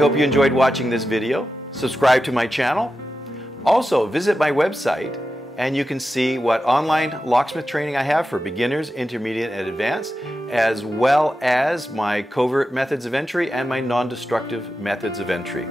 hope you enjoyed watching this video. Subscribe to my channel. Also, visit my website and you can see what online locksmith training I have for beginners, intermediate, and advanced, as well as my covert methods of entry and my non-destructive methods of entry.